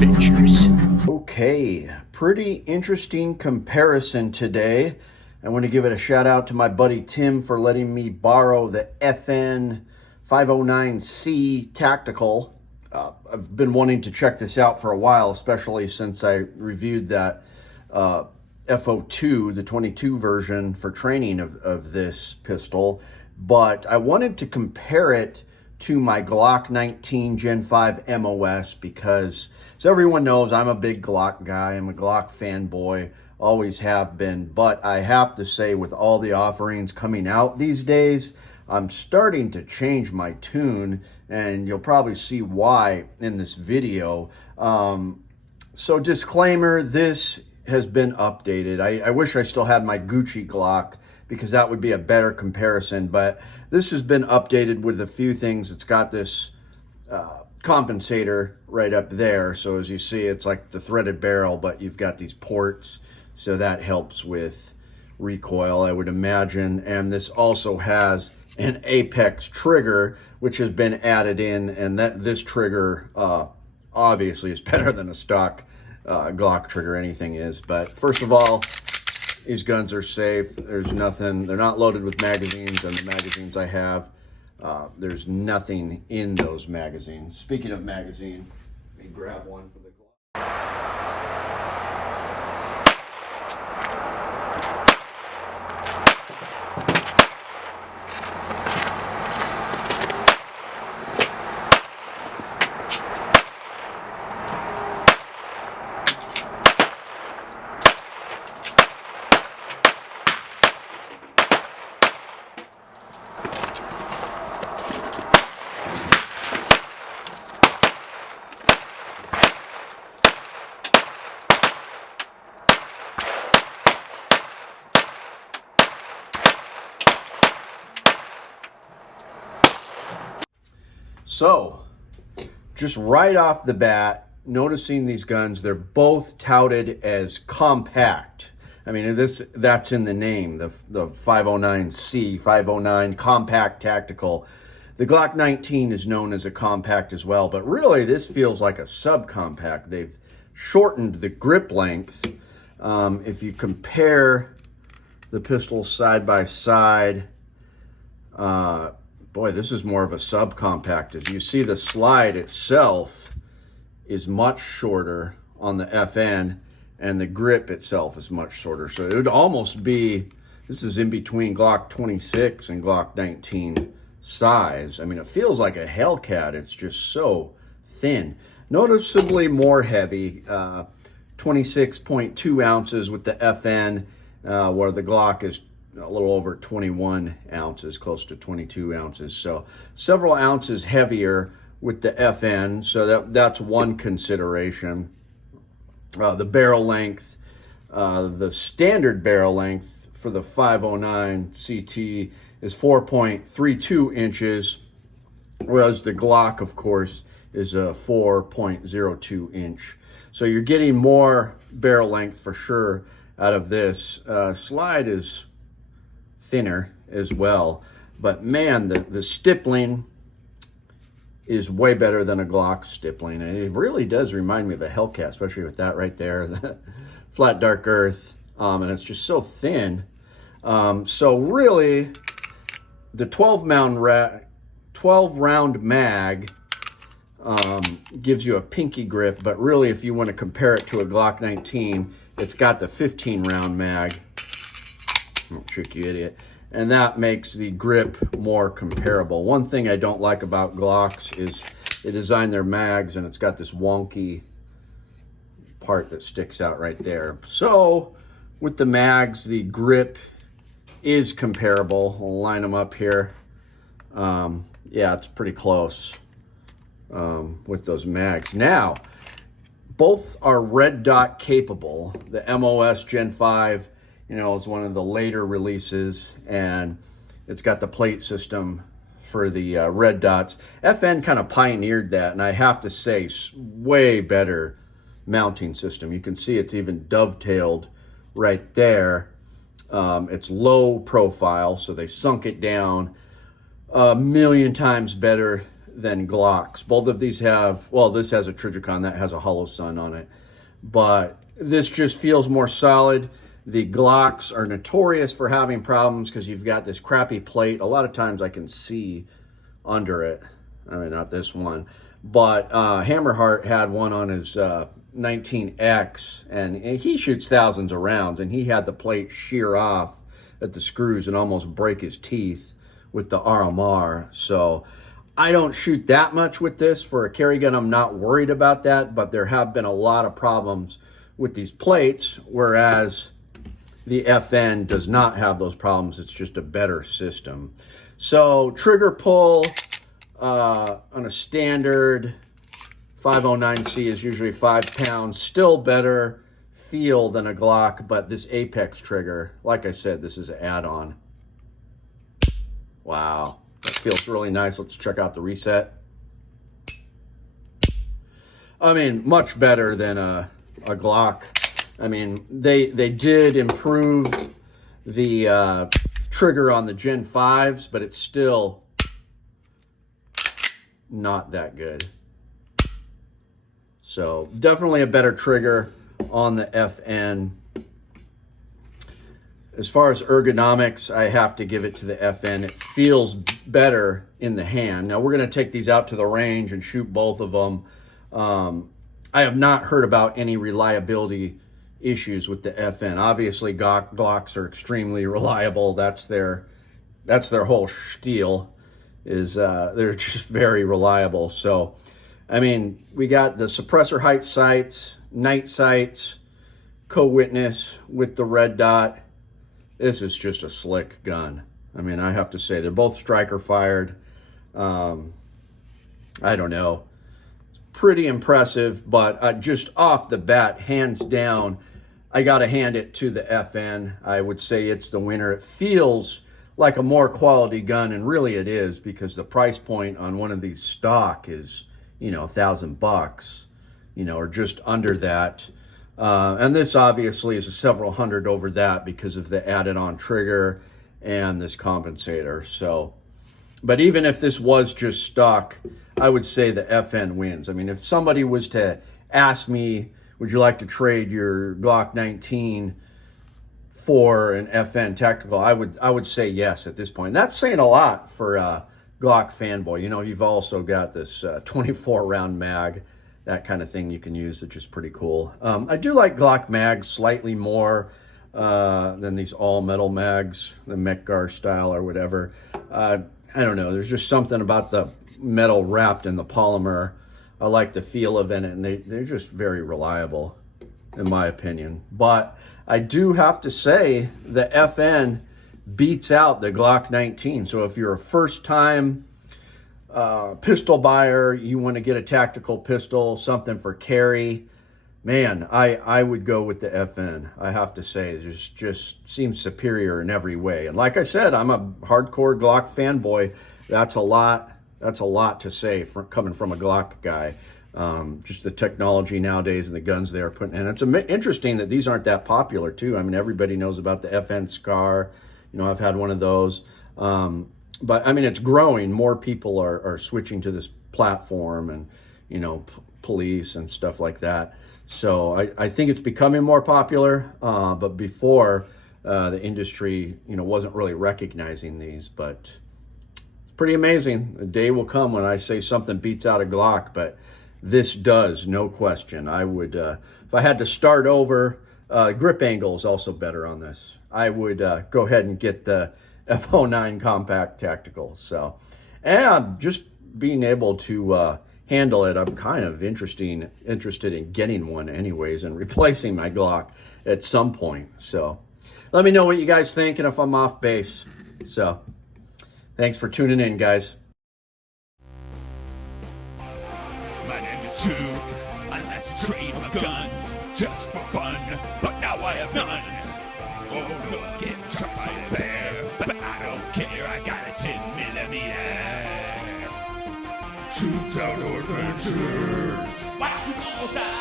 adventures. Okay, pretty interesting comparison today. I want to give it a shout out to my buddy Tim for letting me borrow the FN 509C Tactical. I've been wanting to check this out for a while, especially since I reviewed that FO2, the 22 version for training of this pistol. But I wanted to compare it to my Glock 19 Gen 5 MOS because, as everyone knows, I'm a big Glock guy. I'm a Glock fanboy, always have been. But I have to say, with all the offerings coming out these days, I'm starting to change my tune, and you'll probably see why in this video. So disclaimer, this has been updated. I wish I still had my Gucci Glock because that would be a better comparison, but this has been updated with a few things. It's got this compensator right up there. So as you see, it's like the threaded barrel, but you've got these ports. So that helps with recoil, I would imagine. And this also has an apex trigger, which has been added in. And this trigger obviously is better than a stock Glock trigger, anything is. But first of all, these guns are safe. There's nothing, they're not loaded with magazines, and the magazines I have, there's nothing in those magazines. Speaking of magazine, let me grab one for the Glock. So, just right off the bat, noticing these guns, they're both touted as compact. I mean, that's in the name, the 509C, 509 Compact Tactical. The Glock 19 is known as a compact as well, but really this feels like a subcompact. They've shortened the grip length. If you compare the pistols side by side, boy, this is more of a subcompact. As you see, the slide itself is much shorter on the FN, and the grip itself is much shorter. So it would almost be, this is in between Glock 26 and Glock 19 size. I mean, it feels like a Hellcat. It's just so thin. Noticeably more heavy, 26.2 ounces with the FN, where the Glock is a little over 21 ounces, close to 22 ounces. So several ounces heavier with the FN. So that's one consideration. The barrel length, the standard barrel length for the 509 CT is 4.32 inches, whereas the Glock, of course, is a 4.02 inch. So you're getting more barrel length for sure out of this. Slide is thinner as well, but man, the stippling is way better than a Glock stippling, and it really does remind me of a Hellcat, especially with that right there, the flat dark earth, and it's just so thin. So really, the 12 round mag gives you a pinky grip, but really, if you want to compare it to a Glock 19, it's got the 15 round mag. Oh, trick you idiot. And that makes the grip more comparable. One thing I don't like about Glocks is they design their mags and it's got this wonky part that sticks out right there. So with the mags, the grip is comparable. I'll line them up here. Yeah, it's pretty close with those mags. Now, both are red dot capable. The MOS Gen 5, you know, is one of the later releases, and it's got the plate system for the red dots. FN kind of pioneered that, and I have to say, way better mounting system. You can see it's even dovetailed right there. It's low profile, so they sunk it down a million times better than Glocks. Both of these have, well, this has a Trijicon, that has a hollow sun on it, but this just feels more solid. The Glocks are notorious for having problems because you've got this crappy plate. A lot of times I can see under it. I mean, not this one, but Hammerheart had one on his 19X, and he shoots thousands of rounds, and he had the plate shear off at the screws and almost break his teeth with the RMR. So I don't shoot that much with this. For a carry gun, I'm not worried about that, but there have been a lot of problems with these plates, whereas the FN does not have those problems. It's just a better system. So trigger pull on a standard 509C is usually 5 pounds. Still better feel than a Glock, but this Apex trigger, like I said, this is an add-on. Wow, that feels really nice. Let's check out the reset. I mean, much better than a Glock. I mean, they did improve the trigger on the Gen 5s, but it's still not that good. So definitely a better trigger on the FN. As far as ergonomics, I have to give it to the FN. It feels better in the hand. Now we're going to take these out to the range and shoot both of them. I have not heard about any reliability issues with the FN. Obviously, Glocks are extremely reliable. That's their whole spiel, is they're just very reliable. So, I mean, we got the suppressor height sights, night sights, co-witness with the red dot. This is just a slick gun. I mean, I have to say, they're both striker fired. I don't know. It's pretty impressive, but just off the bat, hands down, I got to hand it to the FN. I would say it's the winner. It feels like a more quality gun, and really it is, because the price point on one of these stock is, you know, $1,000, you know, or just under that. And this obviously is a several hundred over that because of the added on trigger and this compensator. So, but even if this was just stock, I would say the FN wins. I mean, if somebody was to ask me, would you like to trade your Glock 19 for an FN tactical, I would say yes at this point. And that's saying a lot for Glock fanboy. You know, you've also got this 24 round mag, that kind of thing you can use, which is pretty cool. I do like Glock mags slightly more than these all metal mags, the Metgar style or whatever. I don't know, there's just something about the metal wrapped in the polymer. I like the feel of it, and they're just very reliable, in my opinion. But I do have to say the FN beats out the Glock 19. So if you're a first-time pistol buyer, you want to get a tactical pistol, something for carry, man, I would go with the FN. I have to say, it just seems superior in every way. And like I said, I'm a hardcore Glock fanboy. That's a lot to say coming from a Glock guy. Just the technology nowadays and the guns they're putting in. It's interesting that these aren't that popular too. I mean, everybody knows about the FN Scar. You know, I've had one of those. But I mean, it's growing. More people are switching to this platform, and, you know, police and stuff like that. So I think it's becoming more popular. But before, the industry, you know, wasn't really recognizing these. But pretty amazing. A day will come when I say something beats out a Glock, but this does, no question. I would, if I had to start over, grip angle is also better on this. I would go ahead and get the F09 Compact Tactical. So, and just being able to handle it, I'm kind of interested in getting one anyways and replacing my Glock at some point. So let me know what you guys think and if I'm off base. So thanks for tuning in, guys. My name is Chuke. I like to trade my guns just for fun, but now I have none. Oh, look, get shot by a bear, but I don't care. I got a 10mm. Chuke's Outdoor Adventures. Watch you go outside.